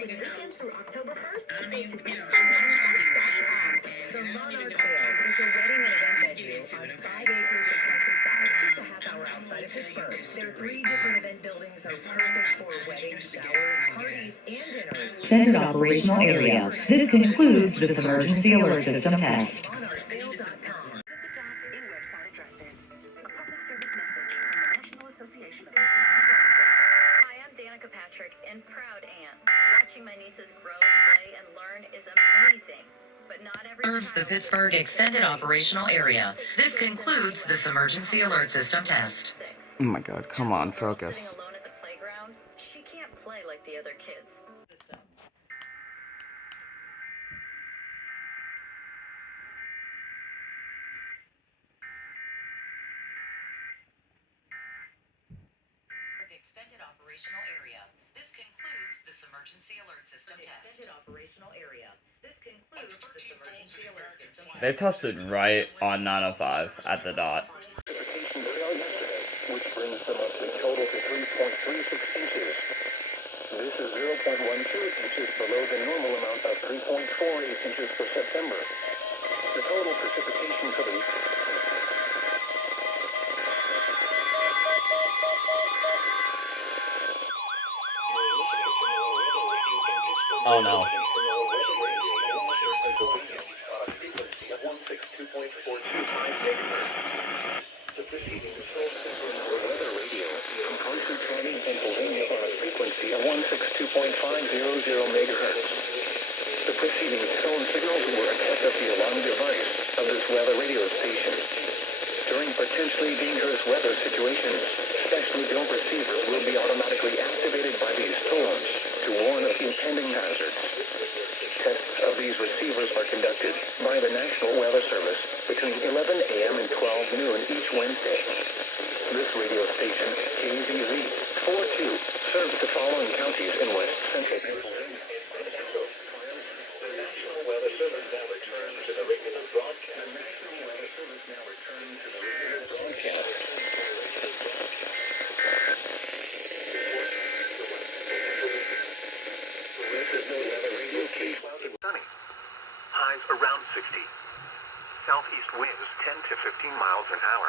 Weekends through October 1st. I mean, I'm talking EAS, the Monarch Fair is a wedding and event venue on 5 acres of countryside, just a half hour outside of Pittsburgh. Their 3 different event buildings are perfect for weddings, showers, parties, and dinners. Extended operational area. This includes this emergency alert system test. MonarchVale.com. In-website addresses. A public service message from the National Association of Emergency Diplomacy. Hi, I'm Danica Patrick and proud Ann. Watching my nieces grow, play, and learn is amazing. But not every Serves the Pittsburgh Extended Operational Area. This concludes this emergency alert system test. Oh my god, come on, Sitting focus. alone at the playground, she can't play like the other kids. Extended operational area. This concludes this emergency alert system test. Extended operational area. This concludes this emergency alert system test. They tested right on 905 at the dot. Which brings the monthly total to 3.36 inches. This is 0.12 inches below the normal amount of 3.48 inches for September. The total precipitation for the Oh no. The preceding weather radio from Concord County, Pennsylvania on a frequency of 162.500 megahertz. The preceding tone signals were a test of the alarm device of this weather radio station. During potentially dangerous weather situations, specially built receivers will be automatically activated by these tones to warn of impending hazards. Tests of these receivers are conducted by the National Weather Service between 11 a.m. and 12 noon each Wednesday. This radio station, KZZ 42, serves the following counties in West Central Pennsylvania. The National Weather Service now returns to the regular broadcast. The National Weather Service now returns to the regular broadcast. This is no weather radio case. Sunny. Highs around 60. Southeast winds 10 to 15 miles an hour.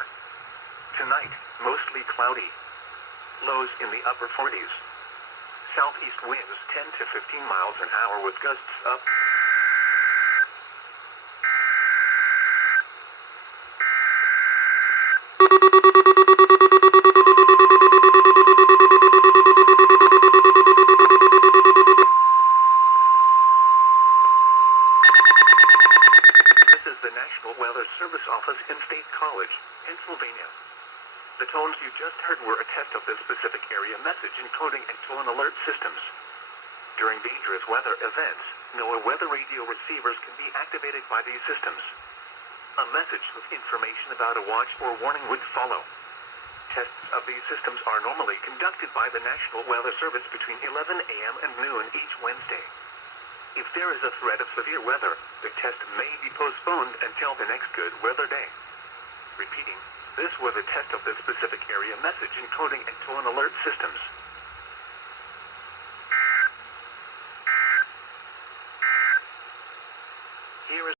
Tonight, mostly cloudy. Lows in the upper 40s. Southeast winds 10 to 15 miles an hour with gusts up. National Weather Service Office in State College, Pennsylvania. The tones you just heard were a test of the specific area message encoding and tone alert systems. During dangerous weather events, NOAA weather radio receivers can be activated by these systems. A message with information about a watch or warning would follow. Tests of these systems are normally conducted by the National Weather Service between 11 a.m. and noon each Wednesday. If there is a threat of severe weather, the test may be postponed until the next good weather day. Repeating, this was a test of the specific area message encoding and tone alert systems. Here is